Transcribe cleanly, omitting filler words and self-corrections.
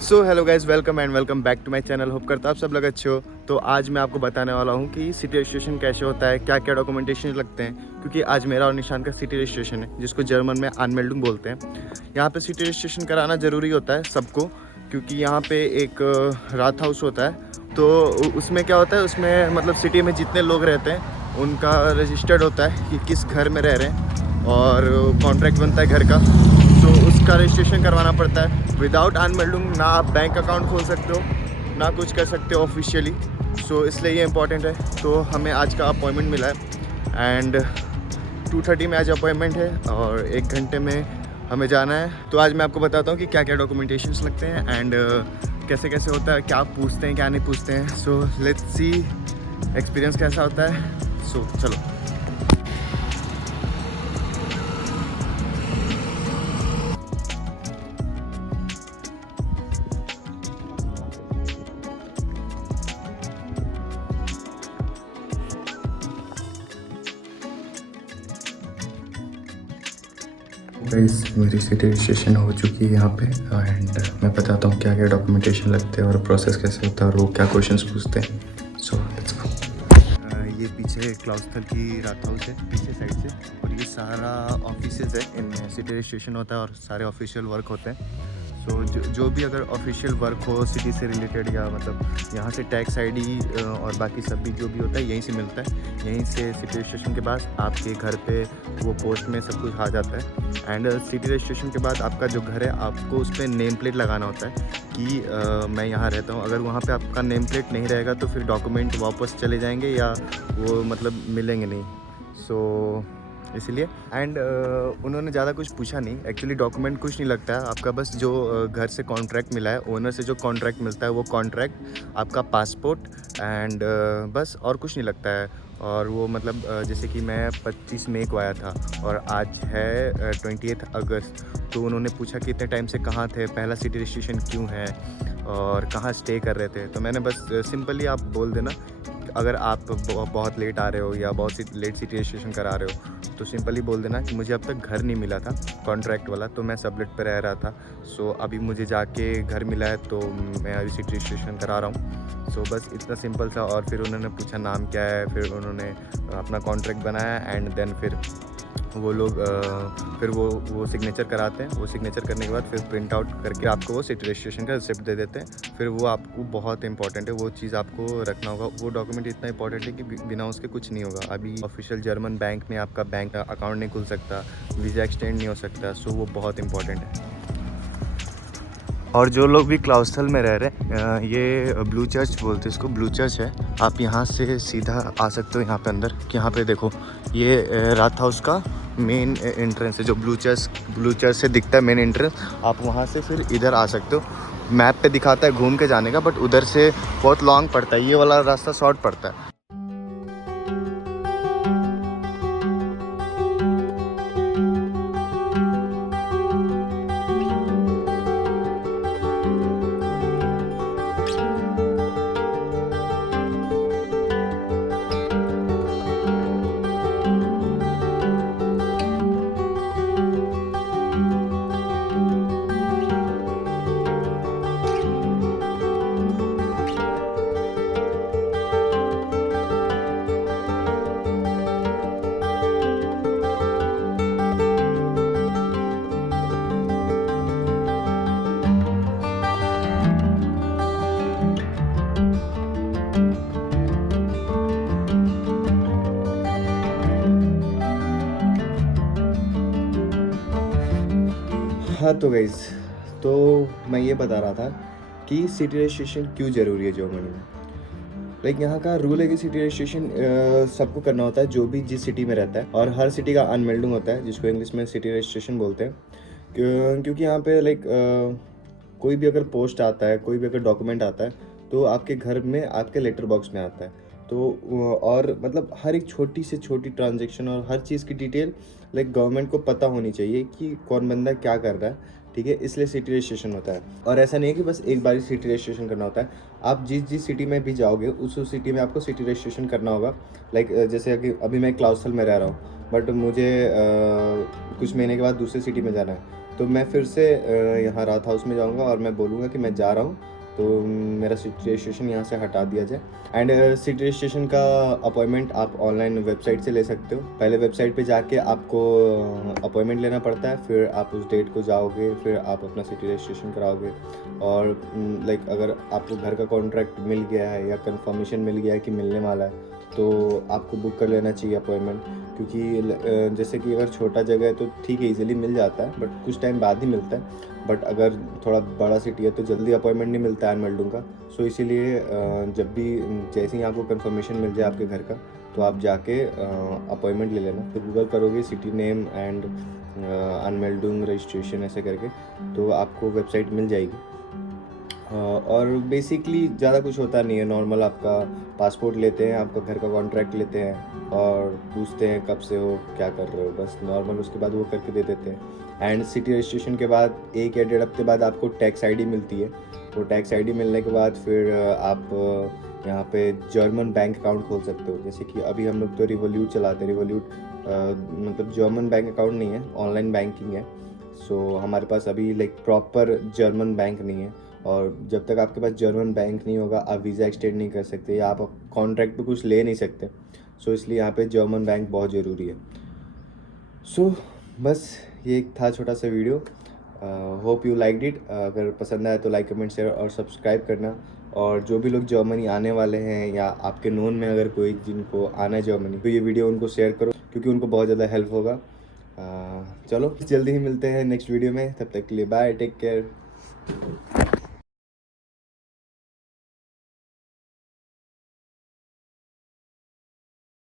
So hello guys, welcome back to my channel. Hope करता आप सब लोग अच्छे हो। तो आज मैं आपको बताने वाला हूँ कि सिटी रजिस्ट्रेशन कैसे होता है, क्या क्या डॉक्यूमेंटेशन लगते हैं। क्योंकि आज मेरा और निशान का सिटी रजिस्ट्रेशन है, जिसको जर्मन में आनमेल्डिंग बोलते हैं। यहाँ पे सिटी रजिस्ट्रेशन कराना ज़रूरी होता है सबको, क्योंकि यहाँ पे एक रात हाउस होता है। तो उसमें क्या होता है, उसमें मतलब सिटी में जितने लोग रहते हैं उनका रजिस्टर्ड होता है कि किस घर में रह रहे हैं, और कॉन्ट्रैक्ट बनता है घर का। तो उसका रजिस्ट्रेशन करवाना पड़ता है। विदाउट अनमेल्डिंग ना आप बैंक अकाउंट खोल सकते हो, ना कुछ कर सकते हो ऑफिशियली। सो इसलिए ये इम्पॉर्टेंट है। तो हमें आज का अपॉइंटमेंट मिला है एंड 2:30 में आज अपॉइंटमेंट है और 1 घंटे में हमें जाना है। तो आज मैं आपको बताता हूँ कि क्या क्या डॉक्यूमेंटेशंस लगते हैं एंड कैसे कैसे होता है, क्या पूछते हैं क्या नहीं पूछते हैं। सो लेट्स सी एक्सपीरियंस कैसा होता है। सो चलो। गाइस, मेरी सिटी रजिस्ट्रेशन हो चुकी है यहाँ पे एंड मैं बताता हूँ क्या क्या डॉक्यूमेंटेशन लगते हैं और प्रोसेस कैसे होता है और वो क्या क्वेश्चंस पूछते हैं। So let's go. ये पीछे क्लाउस्थल की रात हाउस है, पीछे साइड से, और ये सारा ऑफिसेज है। इनमें सिटी रजिस्ट्रेशन होता है और सारे ऑफिशियल वर्क होते हैं। सो जो भी अगर ऑफिशियल वर्क हो सिटी से रिलेटेड, या मतलब यहाँ से टैक्स आईडी और बाकी सब भी जो भी होता है यहीं से मिलता है। यहीं से सिटी रजिस्ट्रेशन के बाद आपके घर पे वो पोस्ट में सब कुछ आ जाता है। एंड सिटी रजिस्ट्रेशन के बाद आपका जो घर है, आपको उस पर नेम प्लेट लगाना होता है कि मैं यहाँ रहता हूँ। अगर वहाँ पे आपका नेम प्लेट नहीं रहेगा तो फिर डॉक्यूमेंट वापस चले जाएंगे या वो मतलब मिलेंगे नहीं। सो इसलिए एंड उन्होंने ज़्यादा कुछ पूछा नहीं। एक्चुअली डॉक्यूमेंट कुछ नहीं लगता है आपका, बस जो घर से कॉन्ट्रैक्ट मिला है, ओनर से जो कॉन्ट्रैक्ट मिलता है वो कॉन्ट्रैक्ट, आपका पासपोर्ट एंड बस, और कुछ नहीं लगता है। और वो मतलब जैसे कि मैं 25 मई को आया था और आज है 28 अगस्त। तो उन्होंने पूछा कि इतने टाइम से कहाँ थे, पहला सिटी रजिस्ट्रेशन क्यों है और कहाँ स्टे कर रहे थे। तो मैंने बस सिंपली आप बोल देना, अगर आप बहुत लेट आ रहे हो या बहुत लेट सिटी रजिस्ट्रेशन करा रहे हो तो सिंपली बोल देना कि मुझे अब तक घर नहीं मिला था कॉन्ट्रैक्ट वाला, तो मैं सबलेट पे रह रहा था। सो अभी मुझे जाके घर मिला है तो मैं अभी सिटी रजिस्ट्रेशन करा रहा हूँ। सो बस इतना सिंपल सा। और फिर उन्होंने पूछा नाम क्या है, फिर उन्होंने अपना कॉन्ट्रैक्ट बनाया एंड देन फिर वो लोग फिर वो सिग्नेचर कराते हैं। वो सिग्नेचर करने के बाद फिर प्रिंट आउट करके आपको वो सिटी रजिस्ट्रेशन का रिसिप्ट दे देते हैं। फिर वो आपको बहुत इंपॉर्टेंट है, वो चीज़ आपको रखना होगा। वो डॉक्यूमेंट इतना इंपॉर्टेंट है कि बिना उसके कुछ नहीं होगा। अभी ऑफिशियल जर्मन बैंक में आपका बैंक अकाउंट नहीं खुल सकता, वीज़ा एक्सटेंड नहीं हो सकता। सो वो बहुत इंपॉर्टेंट है। और जो लोग भी क्लाउस्थल में रह रहे हैं, ये ब्लू चर्च बोलते हैं इसको, ब्लू चर्च है। आप यहाँ से सीधा आ सकते हो यहाँ पे अंदर। यहाँ पे देखो, ये रात हाउस का मेन एंट्रेंस है, जो ब्लू चर्च से दिखता है मेन एंट्रेंस। आप वहाँ से फिर इधर आ सकते हो। मैप पे दिखाता है घूम के जाने का, बट उधर से बहुत लॉन्ग पड़ता है, ये वाला रास्ता शॉर्ट पड़ता है। हाँ तो गाइस, तो मैं ये बता रहा था कि सिटी रजिस्ट्रेशन क्यों ज़रूरी है जर्मनी में। लाइक यहाँ का रूल है कि सिटी रजिस्ट्रेशन सबको करना होता है जो भी जिस सिटी में रहता है, और हर सिटी का अनमेल्डिंग होता है जिसको इंग्लिश में सिटी रजिस्ट्रेशन बोलते हैं। क्योंकि यहाँ पे लाइक कोई भी अगर पोस्ट आता है, कोई भी अगर डॉक्यूमेंट आता है तो आपके घर में आपके लेटर बॉक्स में आता है। तो और मतलब हर एक छोटी से छोटी ट्रांजेक्शन और हर चीज़ की डिटेल लाइक गवर्नमेंट को पता होनी चाहिए कि कौन बंदा क्या कर रहा है। ठीक है, इसलिए सिटी रजिस्ट्रेशन होता है। और ऐसा नहीं है कि बस एक बार ही सिटी रजिस्ट्रेशन करना होता है। आप जिस सिटी में भी जाओगे उस सिटी में आपको सिटी रजिस्ट्रेशन करना होगा। लाइक जैसे कि अभी मैं क्लाउस्थल में रह रहा हूँ, बट मुझे कुछ महीने के बाद दूसरे सिटी में जाना है, तो मैं फिर से यहाँ राहत हाउस में जाऊँगा और मैं बोलूँगा कि मैं जा रहा हूँ, तो मेरा सिटी रजिस्ट्रेशन यहाँ से हटा दिया जाए। एंड सिटी रजिस्ट्रेशन का अपॉइंटमेंट आप ऑनलाइन वेबसाइट से ले सकते हो। पहले वेबसाइट पे जाके आपको अपॉइंटमेंट लेना पड़ता है, फिर आप उस डेट को जाओगे, फिर आप अपना सिटी रजिस्ट्रेशन कराओगे। और लाइक अगर आपको घर का कॉन्ट्रैक्ट मिल गया है या कंफर्मेशन मिल गया है कि मिलने वाला है, तो आपको बुक कर लेना चाहिए अपॉइंटमेंट। क्योंकि जैसे कि अगर छोटा जगह है तो ठीक है, इजीली मिल जाता है, बट कुछ टाइम बाद ही मिलता है। बट अगर थोड़ा बड़ा सिटी है तो जल्दी अपॉइंटमेंट नहीं मिलता है एनमेल्डूंग का। सो इसीलिए जब भी जैसे ही आपको कंफर्मेशन मिल जाए आपके घर का, तो आप जाके अपॉइंटमेंट ले लेना। तो गूगल करोगे सिटी नेम एंड अनमेल्डूंग रजिस्ट्रेशन ऐसे करके, तो आपको वेबसाइट मिल जाएगी। और बेसिकली ज़्यादा कुछ होता नहीं है, नॉर्मल आपका पासपोर्ट लेते हैं, आपका घर का कॉन्ट्रैक्ट लेते हैं और पूछते हैं कब से हो, क्या कर रहे हो, बस नॉर्मल। उसके बाद वो करके दे देते हैं। एंड सिटी रजिस्ट्रेशन के बाद 1 या 1.5 हफ्ते बाद आपको टैक्स आईडी मिलती है। वो टैक्स आईडी मिलने के बाद फिर आप यहाँ पे जर्मन बैंक अकाउंट खोल सकते हो। जैसे कि अभी हम लोग तो रिवोल्यूट चलाते हैं। रिवोल्यूट मतलब जर्मन बैंक अकाउंट नहीं है, ऑनलाइन बैंकिंग है। सो हमारे पास अभी लाइक प्रॉपर जर्मन बैंक नहीं है, और जब तक आपके पास जर्मन बैंक नहीं होगा आप वीज़ा एक्सटेंड नहीं कर सकते या आप कॉन्ट्रैक्ट पे कुछ ले नहीं सकते। सो इसलिए यहाँ पे जर्मन बैंक बहुत ज़रूरी है। सो बस ये एक था छोटा सा video. Hope you liked it. अगर पसंद आया तो लाइक, कमेंट, शेयर और सब्सक्राइब करना। और जो भी लोग जर्मनी आने वाले हैं या आपके नोन में अगर कोई जिनको आना है जर्मनी, तो ये वीडियो उनको शेयर करो, क्योंकि उनको बहुत ज़्यादा हेल्प होगा। चलो जल्दी ही मिलते हैं नेक्स्ट वीडियो में। तब तक के लिए बाय, टेक केयर।